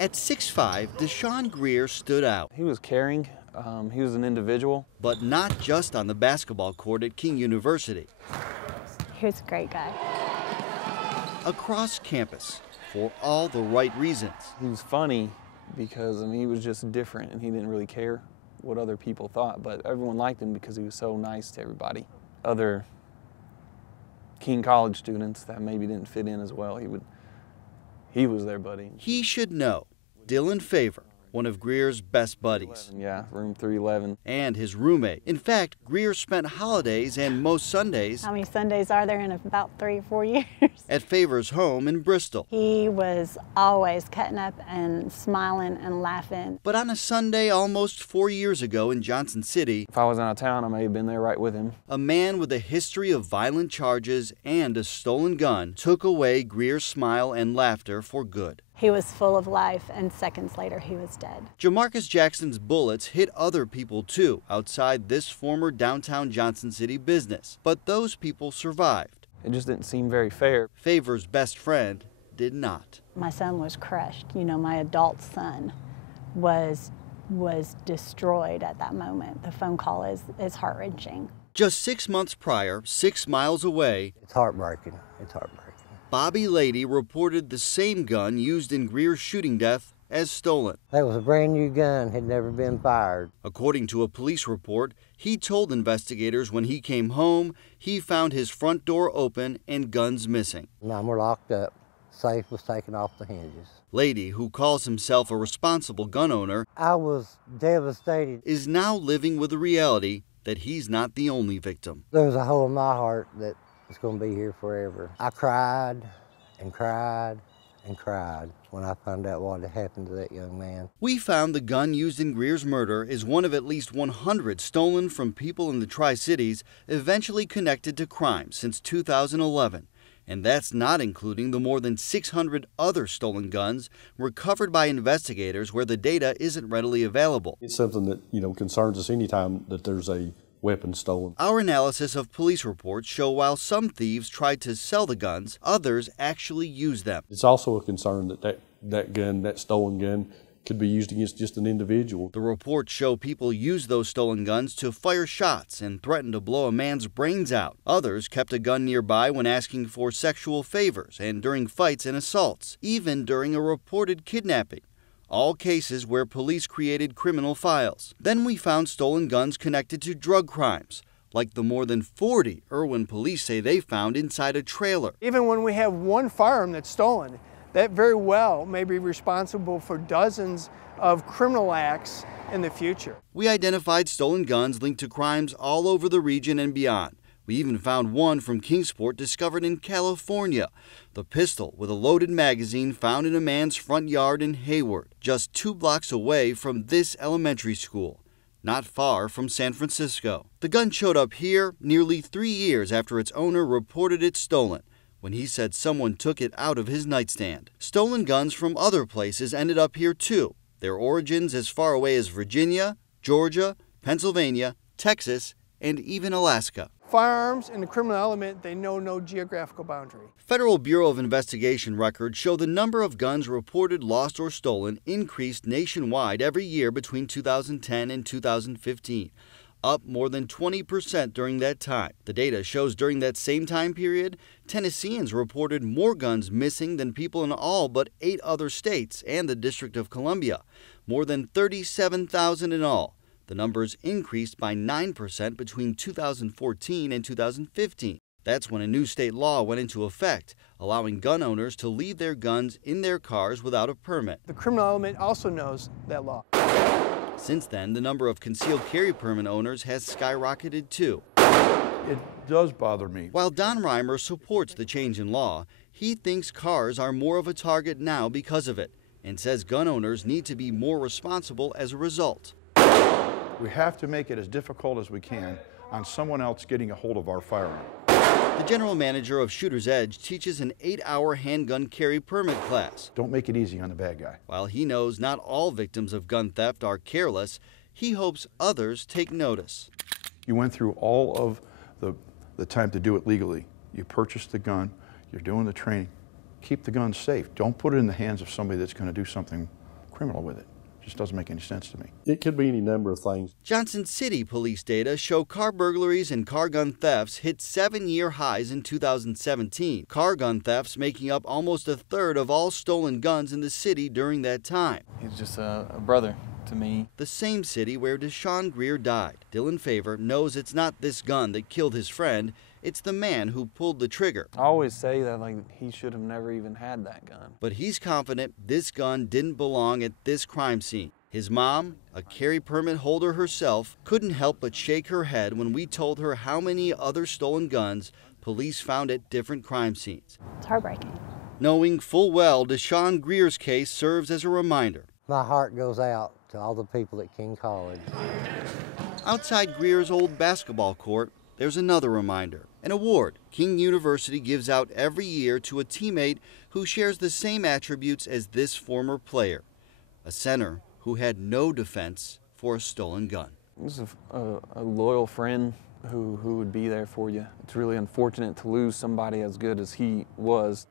At 6'5", Deshaun Greer stood out. He was caring. He was an individual. But not just on the basketball court at King University. He was a great guy. Across campus, for all the right reasons. He was funny because he was just different and he didn't really care what other people thought, but everyone liked him because he was so nice to everybody. Other King College students that maybe didn't fit in as well, he was their buddy. He should know Dylan Favor, one of Greer's best buddies. Yeah, room 311. And his roommate. In fact, Greer spent holidays and most Sundays. How many Sundays are there in about 3 or 4 years? At Favor's home in Bristol. He was always cutting up and smiling and laughing. But on a Sunday almost 4 years ago in Johnson City, if I was out of town, I may have been there right with him. A man with a history of violent charges and a stolen gun took away Greer's smile and laughter for good. He was full of life, and seconds later he was dead. Jamarcus Jackson's bullets hit other people too, outside this former downtown Johnson City business. But those people survived. It just didn't seem very fair. Favor's best friend did not. My son was crushed. You know, my adult son was destroyed at that moment. The phone call is heart-wrenching. Just 6 months prior, 6 miles away, it's heartbreaking. It's heartbreaking. Bobby Lady reported the same gun used in Greer's shooting death as stolen. That was a brand new gun, had never been fired. According to a police report, he told investigators when he came home, he found his front door open and guns missing. Mine were locked up. Safe was taken off the hinges. Lady, who calls himself a responsible gun owner, I was devastated. Is now living with the reality that he's not the only victim. There was a hole in my heart that it's going to be here forever. I cried and cried and cried when I found out what had happened to that young man. We found the gun used in Greer's murder is one of at least 100 stolen from people in the Tri-Cities, eventually connected to crime since 2011. And that's not including the more than 600 other stolen guns recovered by investigators where the data isn't readily available. It's something that, concerns us anytime that there's a weapon stolen. Our analysis of police reports show while some thieves tried to sell the guns, others actually used them. It's also a concern that gun, that stolen gun, could be used against just an individual. The reports show people used those stolen guns to fire shots and threaten to blow a man's brains out. Others kept a gun nearby when asking for sexual favors and during fights and assaults, even during a reported kidnapping. All cases where police created criminal files. Then we found stolen guns connected to drug crimes, like the more than 40 Irwin police say they found inside a trailer. Even when we have one firearm that's stolen, that very well may be responsible for dozens of criminal acts in the future. We identified stolen guns linked to crimes all over the region and beyond. We even found one from Kingsport discovered in California. The pistol with a loaded magazine found in a man's front yard in Hayward, just 2 blocks away from this elementary school, not far from San Francisco. The gun showed up here nearly 3 years after its owner reported it stolen, when he said someone took it out of his nightstand. Stolen guns from other places ended up here too, their origins as far away as Virginia, Georgia, Pennsylvania, Texas, and even Alaska. Firearms and the criminal element, they know no geographical boundary. Federal Bureau of Investigation records show the number of guns reported lost or stolen increased nationwide every year between 2010 and 2015, up more than 20% during that time. The data shows during that same time period, Tennesseans reported more guns missing than people in all but 8 other states and the District of Columbia, more than 37,000 in all. The numbers increased by 9% between 2014 and 2015. That's when a new state law went into effect, allowing gun owners to leave their guns in their cars without a permit. The criminal element also knows that law. Since then, the number of concealed carry permit owners has skyrocketed too. It does bother me. While Don Reimer supports the change in law, he thinks cars are more of a target now because of it, and says gun owners need to be more responsible as a result. We have to make it as difficult as we can on someone else getting a hold of our firearm. The general manager of Shooter's Edge teaches an 8-hour handgun carry permit class. Don't make it easy on the bad guy. While he knows not all victims of gun theft are careless, he hopes others take notice. You went through all of the time to do it legally. You purchased the gun, you're doing the training. Keep the gun safe. Don't put it in the hands of somebody that's going to do something criminal with it. Just doesn't make any sense to me. It could be any number of things. Johnson City police data show car burglaries and car gun thefts hit 7-year highs in 2017. Car gun thefts making up almost a third of all stolen guns in the city during that time. He's just a brother to me. The same city where Deshaun Greer died. Dylan Favor knows it's not this gun that killed his friend, it's the man who pulled the trigger. I always say that he should have never even had that gun. But he's confident this gun didn't belong at this crime scene. His mom, a carry permit holder herself, couldn't help but shake her head when we told her how many other stolen guns police found at different crime scenes. It's heartbreaking. Knowing full well Deshaun Greer's case serves as a reminder. My heart goes out to all the people at King College. Outside Greer's old basketball court, there's another reminder. An award King University gives out every year to a teammate who shares the same attributes as this former player, a center who had no defense for a stolen gun. This is a loyal friend who would be there for you. It's really unfortunate to lose somebody as good as he was.